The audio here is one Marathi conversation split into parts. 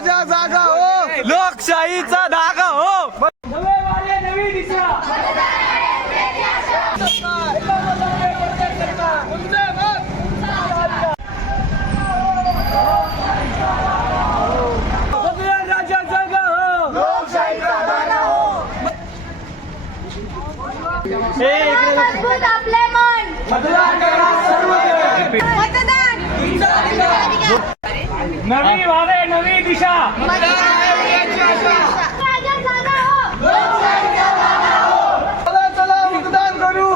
राजा जागा हो. लोकशाहीचा धागा हो. राजा जागा हो मजबूत आपले मन मतदान. नवी वारे नवी दिशा. राजा जागा हो चला चला मतदान करू.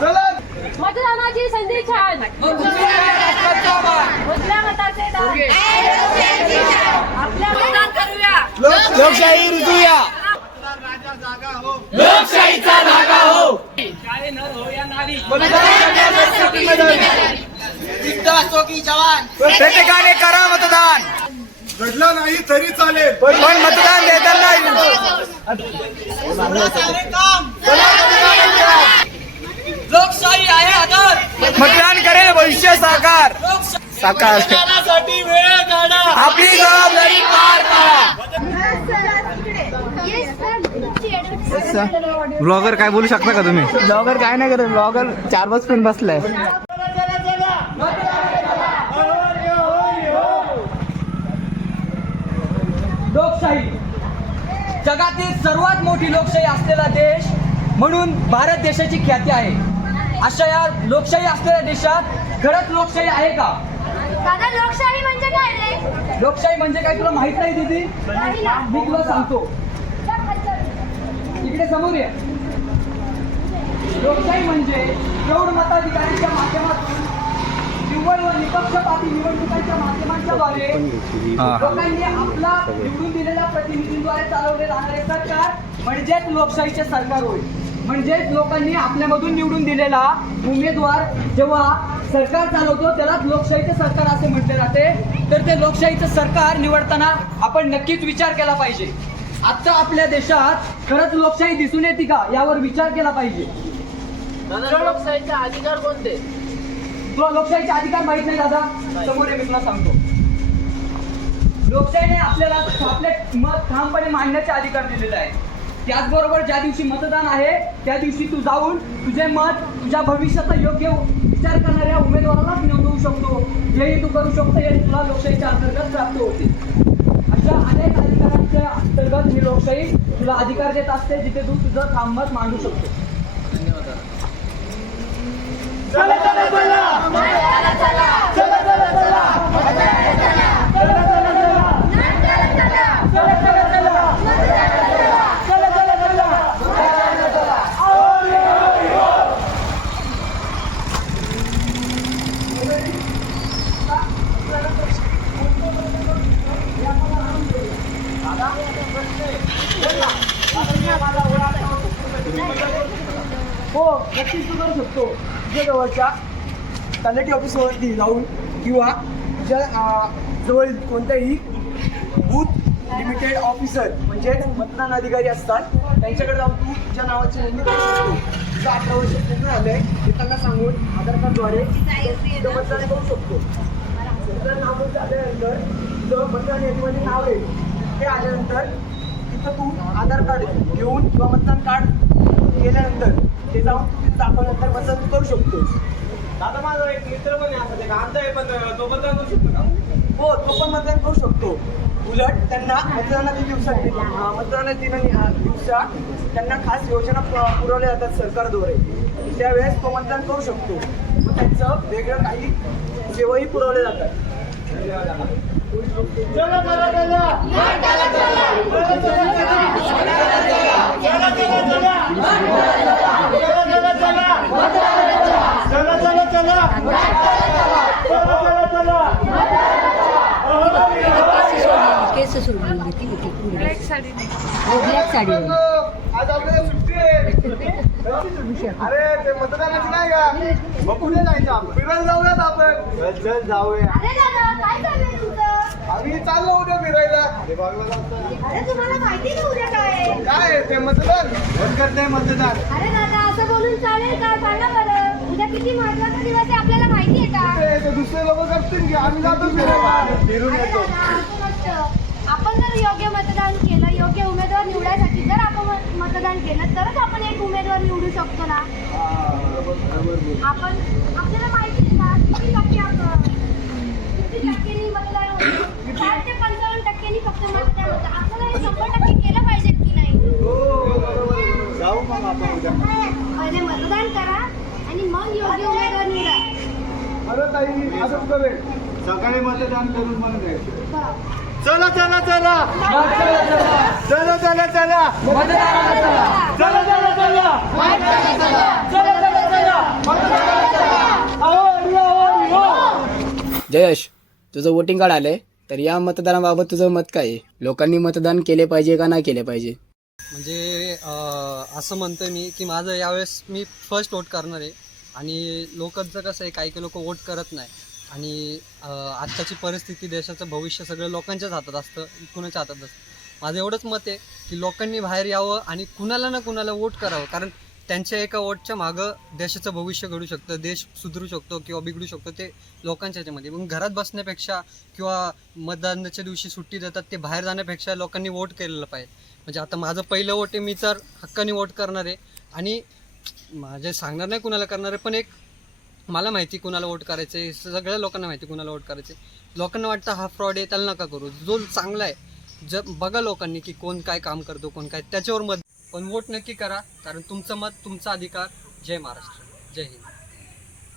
चला. मतदानाची संधी छान. मुद्रा मताचे हो प्रत्येकाने करा मतदान. घडलं नाही तरी चालेल. पण मतदान देताना लोकशाही आहे आधार मतदान करेल भविष्य साकार. साकार. वेळ काढा. आपली जबाबदारी पार पाडा. ब्लॉगर काय बोलू शकता का तुम्ही? ब्लॉगर काय नाही करत. ब्लॉगर चार पाच पण बसलाय. लोकशाही. जगातील सर्वात मोठी लोकशाही असलेला देश म्हणून भारत देशाची ख्याती आहे. अशा या लोकशाही असलेल्या देशात खरंच लोकशाही आहे का? दादा लोकशाही म्हणजे काय रे? लोकशाही म्हणजे काय तुला माहीत नाही दीदी? मी तुला सांगतो. इकडे समोर ये. लोकशाही म्हणजे प्रौढ मताधिकारीच्या माध्यमातून निव्वळ व निपक्षपाती निवडणुकांच्या माध्यमांच्याद्वारे लोकांनी आपला निवडून दिलेल्या प्रतिनिधींद्वारे चालवले जाणारे सरकार म्हणजेच लोकशाहीचे सरकार होय म्हणजेच लोकांनी आपल्यामधून निवडून दिलेला उमेदवार जेव्हा सरकार चालवतो त्यालाच लोकशाहीचे सरकार असे म्हटले जाते. तर ते लोकशाहीचं सरकार निवडताना आपण नक्कीच विचार केला पाहिजे. आता आपल्या देशात खरंच लोकशाही दिसून येते का? यावर विचार केला पाहिजे. लोकशाहीचे अधिकार कोणते? तुला लोकशाहीचे अधिकार माहीत नाही दादा? समोर मी तुला सांगतो. लोकशाहीने आपल्याला आपले मत ठामपणे मांडण्याचे अधिकार दिलेले आहे त्याचबरोबर ज्या दिवशी मतदान आहे त्या दिवशी तू जाऊन तुझे मत तुझ्या भविष्याचा योग्य विचार करणाऱ्या उमेदवारालाच नोंदवू शकतो. हेही तू करू शकतो हे तुला लोकशाहीच्या अंतर्गत प्राप्त होते अशा अनेक अधिकारांच्या अंतर्गत ही लोकशाही तुला अधिकार देत असते जिथे तू तुझं ठाम मत मांडू शकतो. हो नक्कीच तू करू शकतो. तुझ्या जवळच्या तलाठी ऑफिसवरती जाऊन किंवा तुझ्या अं, जवळ कोणत्याही बूथ लिमिटेड ऑफिसर म्हणजे मतदान अधिकारी असतात त्यांच्याकडे जाऊन तू तुझ्या नावाची नोंदणी करू शकतो. तुझं अठरा वर्ष पूर्ण झालंय हे त्यांना सांगून आधार कार्डद्वारे मतदान करू शकतो. मतदान नाव झाल्यानंतर तुझं मतदान यादीमध्ये नाव आहे. ते आल्यानंतर तिथं तू आधार कार्ड घेऊन किंवा मतदान कार्ड केल्यानंतर ते जाऊन तू तिथं दाखवल्यानंतर मतदान तू करू शकतो. दादा माझा एक मित्र पण आहे असं ते कांदा आहे पण तो मतदान करू शकतो का हो तो पण मतदान करू शकतो. उलट त्यांना मतदानाच्या दिवसात अं, मतदानाच्या दिना दिवसा त्यांना खास योजना पु- पुरवल्या जातात सरकारद्वारे. त्यावेळेस तो मतदान करू शकतो. मग त्यांचं वेगळं काही सेवाही पुरवल्या जातात. केस सोडून घेतली होती. पुढे ब्लॅक साडी आज आपल्याला सुट्टी आहे. अरे ते मतदानाची नाही का? मग कुठे जायचं आपण. फिरायला जाऊयात आपण. चल जाऊया. अरे दादा काय चाललंय तुझं आम्ही चाललो उद्या फिरायला. अलिबागला काय आहे? काय? आहे ते मतदान? कोण करते मतदान. अरे दादा असं बोलून चालेल का? सांगा बरं. उद्या किती महत्त्वाचा दिवस आहे आपल्याला माहिती आहे का? दुसरे लोक करतील की आम्ही जातो फिरायला. फिरून येतो असं नसतं. आपण जर योग्य मतदान केलं योग्य उमेदवार निवडायसाठी जर आपण मत- मतदान केलं तरच आपण एक उमेदवार निवडू शकतो ना? आपण आपल्याला माहिती आहे का किती टक्के आपण किती टक्क्यांनी मतदान होतं? साठ ते पंचावन्न टक्क्यांनी फक्त मतदान होतं. आपल्याला हे शंभर टक्के केलं पाहिजे की नाही? जाऊ मग आपण उद्या. पहिले मतदान करा आणि मग योग्य उमेदवार निवडा. बरं ताई असंच करेल सकाळी मतदान करून पण द्यायचं. चला चला चला. चला चला चला. चला चला चला. जयश तुझं वोटिंग कार्ड आलंय तर या मतदानाबाबत तुझं मत काय आहे? लोकांनी मतदान केले पाहिजे का नाही केले पाहिजे? म्हणजे अं, असं म्हणतोय मी की माझं यावेळेस मी फर्स्ट वोट करणार आहे. आणि लोकांचं कसं आहे काही काही लोक वोट करत नाही. आणि आत्ताची परिस्थिती देशाचं भविष्य सगळं लोकांच्याच हातात असतं कुणाच्या हातात असतं माझं एवढंच मत आहे की लोकांनी बाहेर यावं आणि कुणाला ना कुणाला वोट करावं. कारण त्यांच्या एका वोटच्या मागं देशाचं भविष्य घडू शकतं देश सुधरू शकतो किंवा बिघडू शकतो ते लोकांच्या ह्याच्यामध्ये. मग घरात बसण्यापेक्षा किंवा मतदानाच्या दिवशी सुट्टी देतात ते बाहेर जाण्यापेक्षा लोकांनी वोट केलेलं पाहिजे. म्हणजे आता माझं पहिलं वोट आहे मी तर हक्काने वोट करणार आहे. आणि माझे सांगणार नाही कुणाला करणार आहे पण एक मला माहिती कुणाला वोट करायचं आहे सगळ्या लोकांना माहिती कुणाला वोट करायचं आहे लोकांना वाटतं हा फ्रॉड आहे त्याला नका करू. जो चांगला आहे जर बघा लोकांनी की कोण काय काम करतो कोण काय त्याच्यावर मत पण वोट नक्की करा कारण तुमचं मत तुमचा अधिकार. जय महाराष्ट्र. जय हिंद.